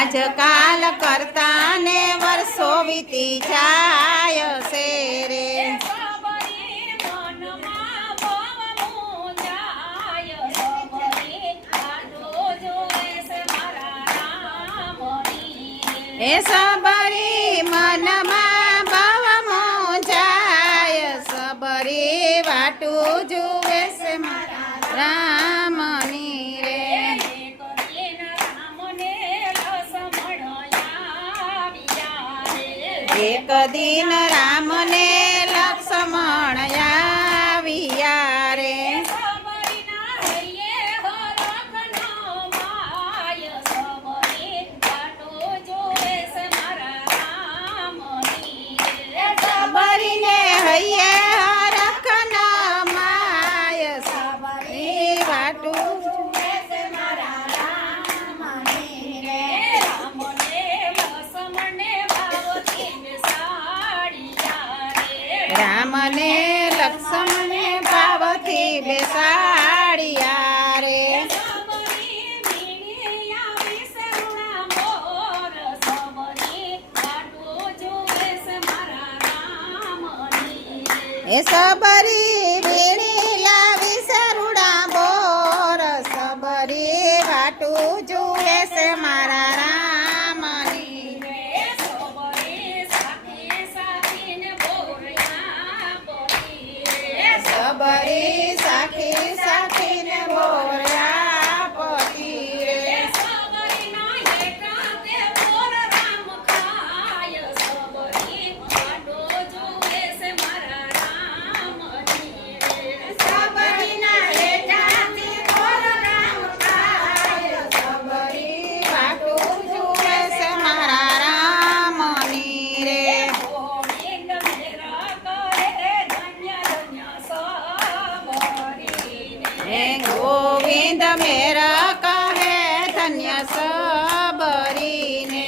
આજકાલ કરતા ને વર્ષો વીતી જાય છે રે એ સબરી મનમાં બવ મોજાય સબરી વાટું જુએ છે મારા રામની રે એક દિન રામને લક્ષ્મણ આવ્યા રે સબરીને હૈયે હરખ ન માય સબરી વાટું જુએ છે મારા રામની રે રામને લક્ષ્મણે ભાવથી બેસાડ્યા રે એ સબરી વીણી થયા વિસરુડા બોર સબરી વાટું જુએ છે મારા રામની સબરી સાખી સાખીને બોર્યા પતી રે સબરીના હેઠાથી બોર રામ ખાય સબરી વાટું જુએ છે મારા રામની રે હે ગોવિંદ મેરા કહે ધન્ય સબરીને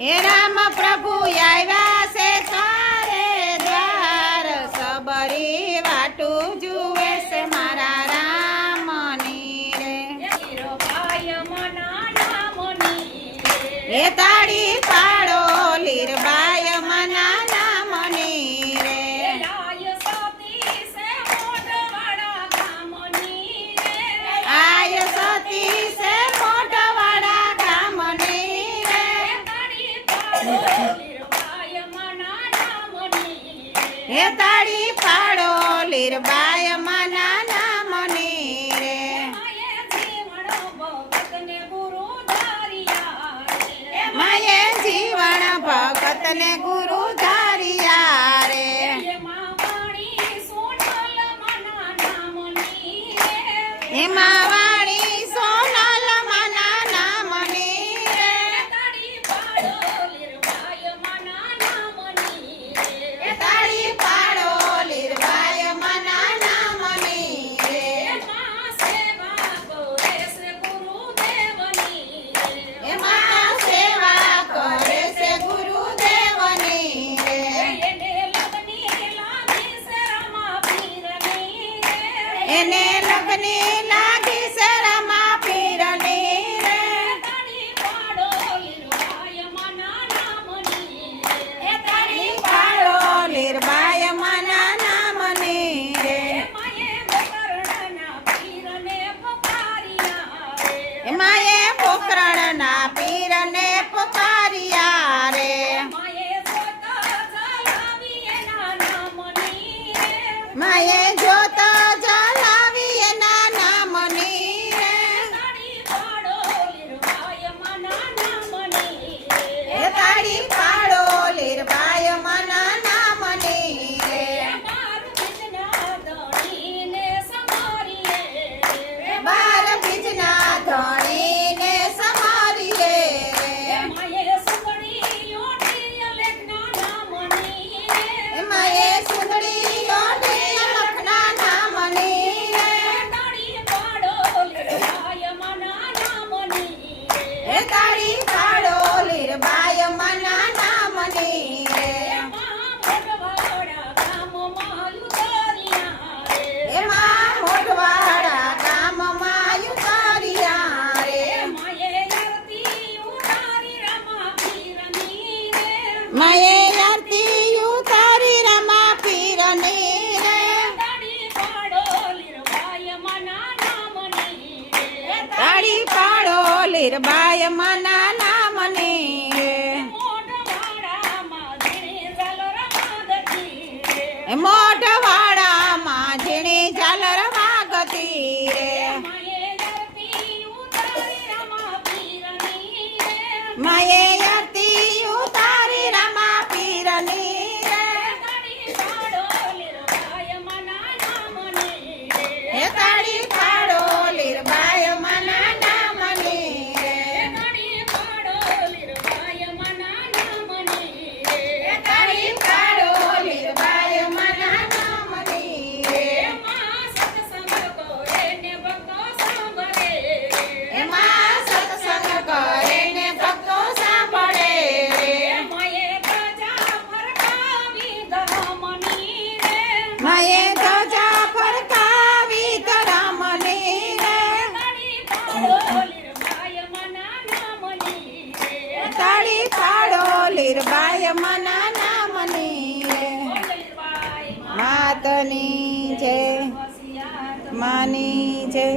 હે રામ પ્રભુ આવ્યા છે તારે દ્વાર સબરી વાટું જુએ છે મારા રામની રે હે તાળી પાડો લીરબાય મના નામની રે આય સતી છે મોઢવાડા ગામની રે હે તાળી પાડો લીરબાય મના નામની રે માયે જીવન ભગતને ગુરુ ધારિયા રે એમાં વાણી સોનલ મના નામની રે હે તાળી પાડો લીરબાય મના નામની રે એમાં સેવા કરે છે ગુરુદેવની રે એને લગની લાગી છે રમા પીરની રે હે તાળી પાડો લીરબાય મના નામની રે એમાં એ પોકરણના પીરને પોકારિયા રે માયે જોત જલાવી એના નામની રે હે તાળી પાડો લીરબાય મના નામની રે બાર બીજના ધણીને સમારીએ રે એમાં એ સુંદડી ઓઢી લખના નામની રે હે તાળી પાડો લીરબાય મના નામની રે એમાં મોઢવાડા ગામમાં યુતારિયા રે માયે આરતી ઉતારી રમા પીરની રે તાળી પાડો લીરબાય મના નામની રે મોઢવાડામાં ઝીણી ઝાલર વાગતી રે માયે આરતી ઉતારી રમા પીરની રે હે તાળી પાડો લીરબાય મના નામની રે તાળી પાડો લીરબાય મના નામની રે એમાં સત્સંગ કરે ને ભક્તો સાંભળે લીરબાઈ મના નામની રે માતની જય માની જય